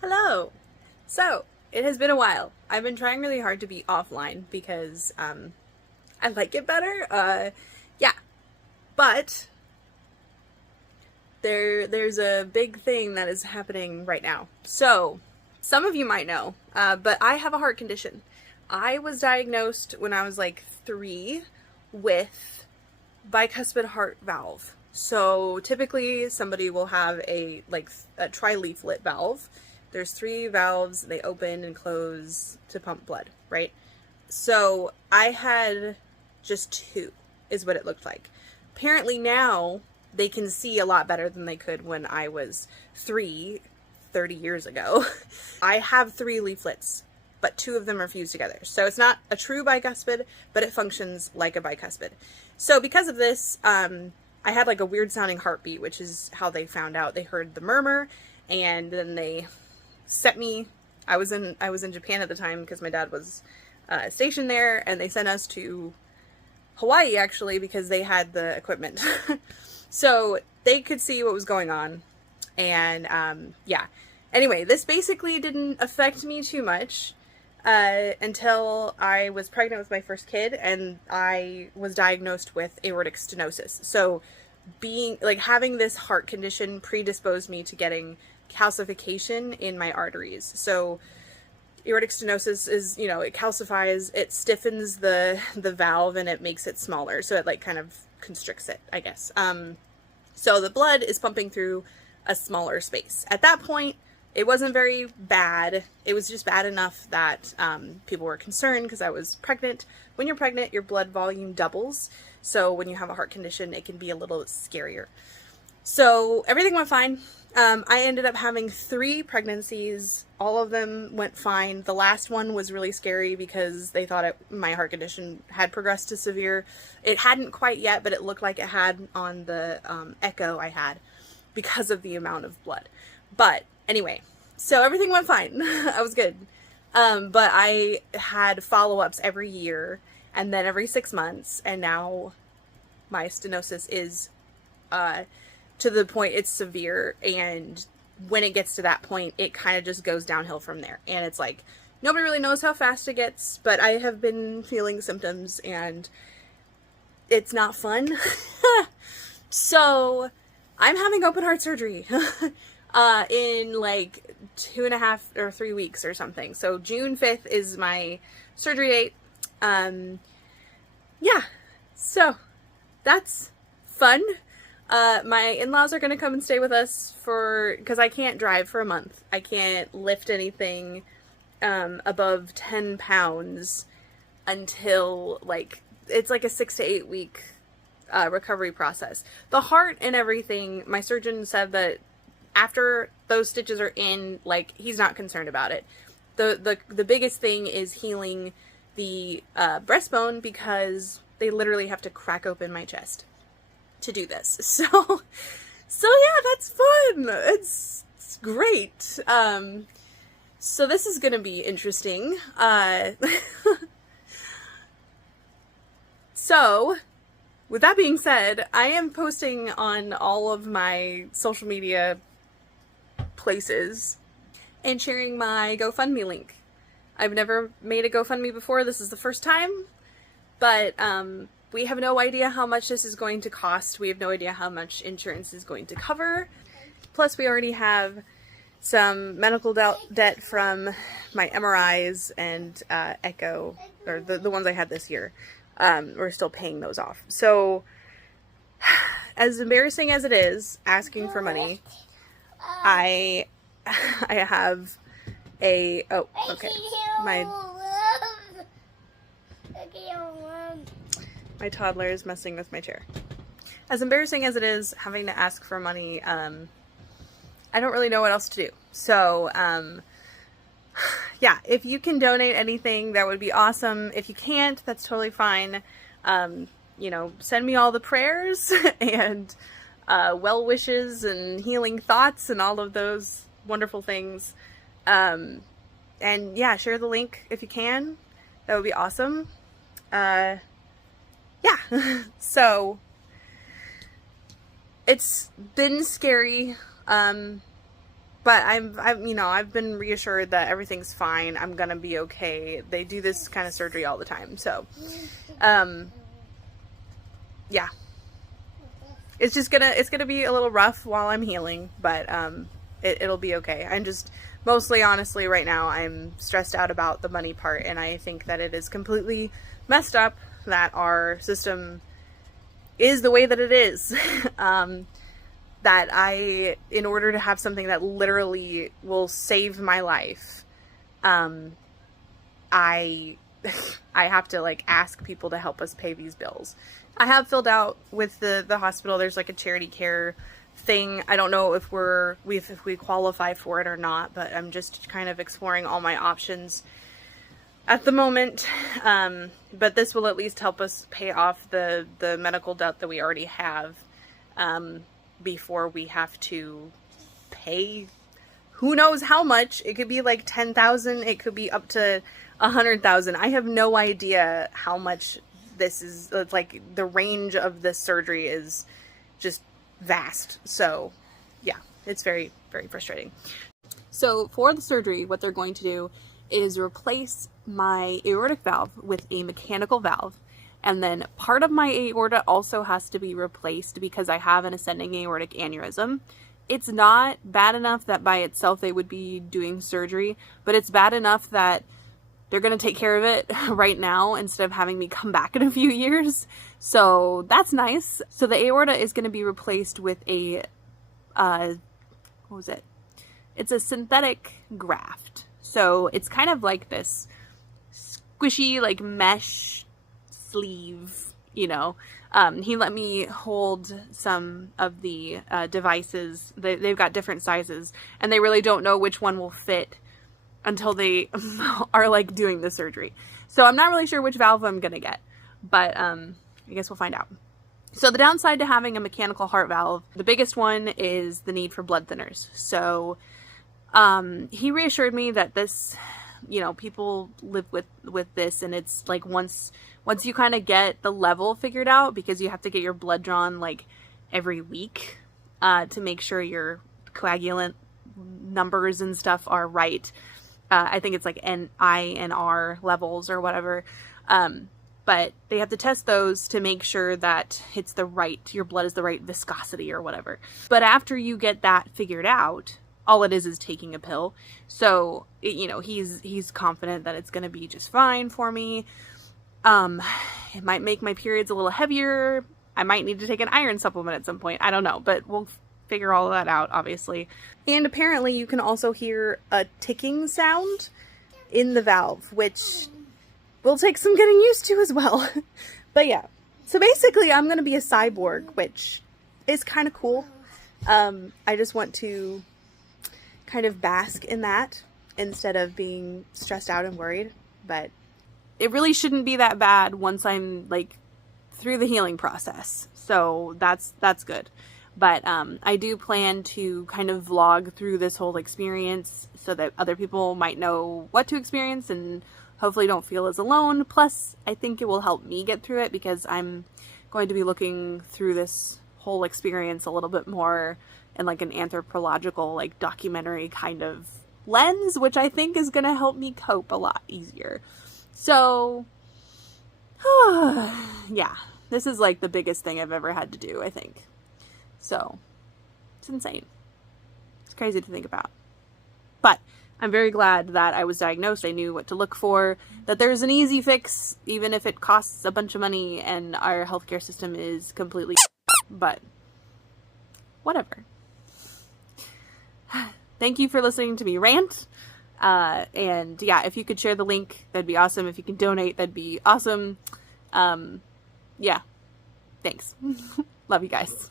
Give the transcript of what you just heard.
Hello! So, it has been a while. I've been trying really hard to be offline because I like it better. Yeah. But there's a big thing that is happening right now. So, some of you might know, but I have a heart condition. I was diagnosed when I was like 3 with bicuspid heart valve. So typically somebody will have a tri-leaflet valve. There's 3 valves, they open and close to pump blood, right? So I had just 2 is what it looked like. Apparently now they can see a lot better than they could when I was 30 years ago. I have 3 leaflets, but 2 of them are fused together. So it's not a true bicuspid, but it functions like a bicuspid. So because of this, I had like a weird sounding heartbeat, which is how they found out. They heard the murmur, and then they sent me. I was in Japan at the time because my dad was stationed there, and they sent us to Hawaii actually because they had the equipment. So they could see what was going on, and yeah. Anyway, this basically didn't affect me too much until I was pregnant with my first kid, and I was diagnosed with aortic stenosis. So having this heart condition predisposed me to getting calcification in my arteries. So aortic stenosis is, it calcifies, it stiffens the valve, and it makes it smaller. So it like kind of constricts it, I guess. So the blood is pumping through a smaller space. At that point, it wasn't very bad. It was just bad enough that people were concerned because I was pregnant. When you're pregnant, your blood volume doubles. So when you have a heart condition, it can be a little scarier. So everything went fine. I ended up having 3 pregnancies. All of them went fine. The last one was really scary because they thought my heart condition had progressed to severe. It hadn't quite yet, but it looked like it had on the echo I had because of the amount of blood. But anyway, so everything went fine. I was good. But I had follow-ups every year and then every 6 months, and now my stenosis is to the point it's severe, and when it gets to that point, it kind of just goes downhill from there. And it's like, nobody really knows how fast it gets, but I have been feeling symptoms, and it's not fun. So I'm having open heart surgery in like 2.5 or 3 weeks or something. So June 5th is my surgery date. Yeah, so that's fun. My in-laws are gonna come and stay with us because I can't drive for a month. I can't lift anything above 10 pounds until it's like a 6 to 8 week recovery process. The heart and everything, my surgeon said that after those stitches are in, he's not concerned about it. The biggest thing is healing the breastbone, because they literally have to crack open my chest to do this. So yeah, that's fun. It's great. So this is gonna be interesting. So with that being said, I am posting on all of my social media places and sharing my GoFundMe link. I've never made a GoFundMe before. This is the first time, but we have no idea how much this is going to cost. We have no idea how much insurance is going to cover. Plus, we already have some medical debt from my MRIs and echo, or the ones I had this year. We're still paying those off. So, as embarrassing as it is, asking for money, I have a, oh, okay, my toddler is messing with my chair. As embarrassing as it is having to ask for money, I don't really know what else to do. So, yeah, if you can donate anything, that would be awesome. If you can't, that's totally fine. Send me all the prayers and well wishes and healing thoughts and all of those wonderful things. And yeah, share the link if you can. That would be awesome. Yeah, so it's been scary. But I've been reassured that everything's fine. I'm gonna be okay. They do this kind of surgery all the time. So, yeah. It's gonna be a little rough while I'm healing, but, it'll be okay. I'm just, mostly honestly right now, I'm stressed out about the money part, and I think that it is completely messed up that our system is the way that it is. That in order to have something that literally will save my life, I have to like ask people to help us pay these bills. I have filled out with the hospital. There's like a charity care thing. I don't know if we qualify for it or not, but I'm just kind of exploring all my options at the moment. But this will at least help us pay off the medical debt that we already have, before we have to pay who knows how much. It could be like 10,000, it could be up to 100,000. I have no idea how much this is. It's like the range of this surgery is just vast. So yeah, it's very, very frustrating. So for the surgery, what they're going to do is replace my aortic valve with a mechanical valve. And then part of my aorta also has to be replaced because I have an ascending aortic aneurysm. It's not bad enough that by itself they would be doing surgery, but it's bad enough that they're going to take care of it right now instead of having me come back in a few years. So that's nice. So the aorta is going to be replaced with a, what was it? It's a synthetic graft. So it's kind of like this squishy, like mesh sleeve, you know. He let me hold some of the devices. They've got different sizes, and they really don't know which one will fit until they are like doing the surgery. So I'm not really sure which valve I'm gonna get, but I guess we'll find out. So the downside to having a mechanical heart valve, the biggest one is the need for blood thinners. So he reassured me that this, you know, people live with this, and it's like once you kind of get the level figured out, because you have to get your blood drawn like every week to make sure your coagulant numbers and stuff are right. I think it's like INR levels or whatever. But they have to test those to make sure that it's your blood is the right viscosity or whatever. But after you get that figured out, all it is taking a pill. So, you know, he's confident that it's going to be just fine for me. It might make my periods a little heavier. I might need to take an iron supplement at some point. I don't know, but we'll figure all of that out, obviously. And apparently you can also hear a ticking sound in the valve, which will take some getting used to as well. But yeah, so basically I'm going to be a cyborg, which is kind of cool. I just want to kind of bask in that instead of being stressed out and worried. But it really shouldn't be that bad once I'm like through the healing process. So that's good. But I do plan to kind of vlog through this whole experience so that other people might know what to experience and hopefully don't feel as alone. Plus, I think it will help me get through it because I'm going to be looking through this whole experience a little bit more in like an anthropological, like documentary kind of lens, which I think is going to help me cope a lot easier. So, yeah, this is like the biggest thing I've ever had to do, I think. So, it's insane. It's crazy to think about. But I'm very glad that I was diagnosed. I knew what to look for, that there's an easy fix, even if it costs a bunch of money and our healthcare system is completely but whatever. Thank you for listening to me rant. And yeah, if you could share the link, that'd be awesome. If you can donate, that'd be awesome. Yeah. Thanks. Love you guys.